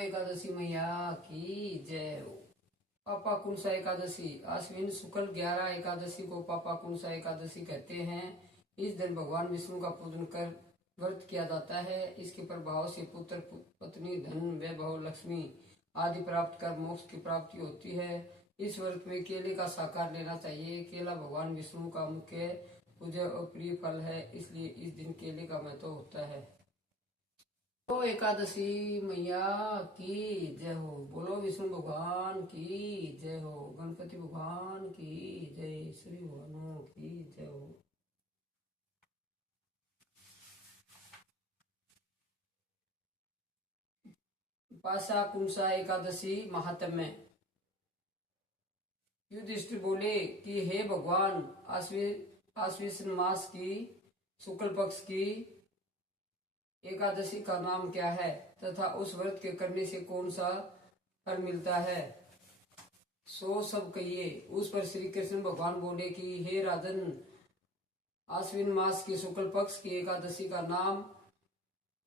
एकादशी मैया की जय हो। पापा कुंसा एकादशी आश्विन शुक्ल 11 एकादशी को पापा कुंसा एकादशी कहते हैं। इस दिन भगवान विष्णु का पूजन कर व्रत किया जाता है। इसके प्रभाव से पुत्र पत्नी धन वैभव लक्ष्मी आदि प्राप्त कर मोक्ष की प्राप्ति होती है। इस व्रत में केले का साकार लेना चाहिए। केला भगवान विष्णु का मुख्य पूज्य और प्रिय फल है, इसलिए इस दिन केले का महत्व होता है। तो एकादशी मैया की जय हो। बोलो विष्णु भगवान की जय हो। गणपति भगवान की जय। श्री भगवानों की जय हो। पाशा कुंसा एकादशी महात्म्य। युधिष्ठिर बोले कि हे भगवान, आश्विन मास की शुक्ल पक्ष की एकादशी का नाम क्या है तथा उस व्रत के करने से कौन सा फल मिलता है, सो सब कहिए। उस पर श्री कृष्ण भगवान बोले कि हे राजन, आश्विन मास की शुक्ल पक्ष की एकादशी का नाम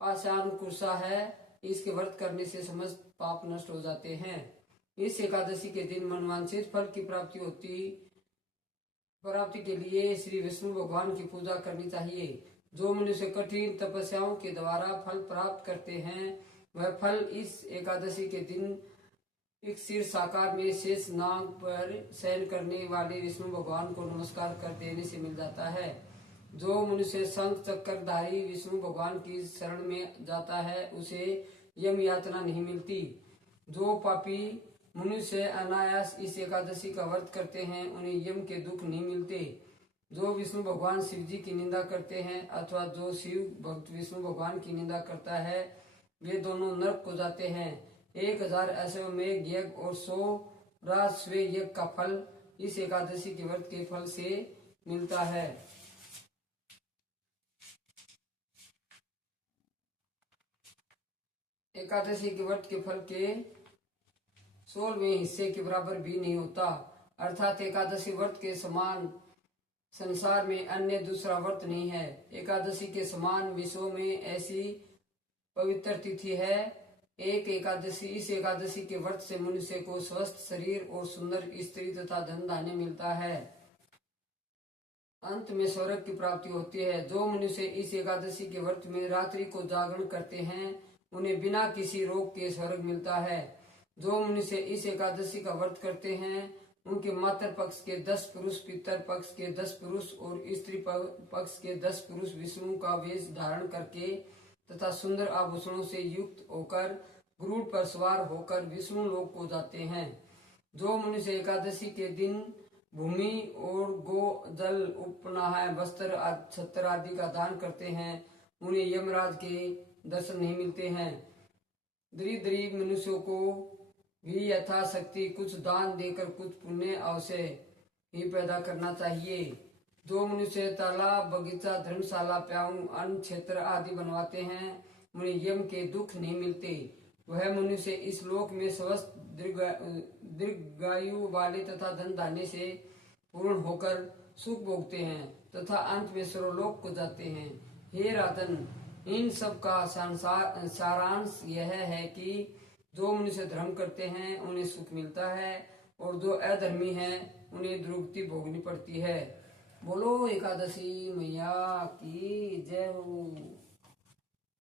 पाषाण कुर्सा है। इसके व्रत करने से समस्त पाप नष्ट हो जाते हैं। इस एकादशी के दिन मनवांछित फल की प्राप्ति के लिए श्री विष्णु भगवान की पूजा करनी चाहिए। जो मनुष्य कठिन तपस्याओं के द्वारा फल प्राप्त करते हैं, वह फल इस एकादशी के दिन एक शीर्ष आकार में शेष नाग पर शयन करने वाले विष्णु भगवान को नमस्कार कर देने से मिल जाता है। जो मनुष्य शंख चक्रधारी विष्णु भगवान की शरण में जाता है, उसे यम यातना नहीं मिलती। जो पापी मनुष्य अनायास इस एकादशी का व्रत करते हैं, उन्हें यम के दुख नहीं मिलते। जो विष्णु भगवान शिव जी की निंदा करते हैं अथवा जो शिव भक्त विष्णु भगवान की निंदा करता है, वे दोनों नरक को जाते हैं। 1000 अश्वमेध यज्ञ और 100 राजस्व यज्ञ का फल इस एकादशी के व्रत के फल से मिलता है। एकादशी के व्रत के फल के 16वें हिस्से के बराबर भी नहीं होता। अर्थात एकादशी व्रत के समान संसार में अन्य दूसरा व्रत नहीं है। एकादशी के समान विश्व में ऐसी पवित्र तिथि है एक एकादशी। इस एकादशी के व्रत से मनुष्य को स्वस्थ शरीर और सुंदर स्त्री तथा धन धान्य मिलता है। अंत में स्वर्ग की प्राप्ति होती है। जो मनुष्य इस एकादशी के व्रत में रात्रि को जागरण करते हैं, उन्हें बिना किसी रोग के स्वर्ग मिलता है। जो मनुष्य इस एकादशी का व्रत करते हैं, उनके मातृ पक्ष के 10 पुरुष, पितर पक्ष के 10 पुरुष और स्त्री पक्ष के 10 पुरुष विष्णु का वेश धारण करके तथा सुंदर आभूषणों से युक्त होकर गरुड़ पर सवार होकर विष्णु लोक को जाते हैं। जो मनुष्य एकादशी के दिन भूमि और गो जल उपनाह वस्त्र छत्र आदि का दान करते हैं, उन्हें यमराज के दर्शन नहीं मिलते हैं। गरीब मनुष्यों को भी यथाशक्ति कुछ दान देकर कुछ पुण्य अवश्य ही पैदा करना चाहिए। जो मनुष्य तालाब, बगीचा, धर्मशाला, प्याऊ, अन्न क्षेत्र आदि बनवाते हैं, उन्हें यम के दुख नहीं मिलते। वह मनुष्य इस लोक में स्वस्थ दीर्घायु वाले तथा धन धान्य से पूर्ण होकर सुख भोगते हैं तथा अंत में सर्वलोक को जाते हैं। हे राजन, इन सब का सारांश यह है कि जो मनुष्य धर्म करते हैं, उन्हें सुख मिलता है और जो अधर्मी हैं, उन्हें दुर्गति भोगनी पड़ती है। बोलो एकादशी मैया की जय हो।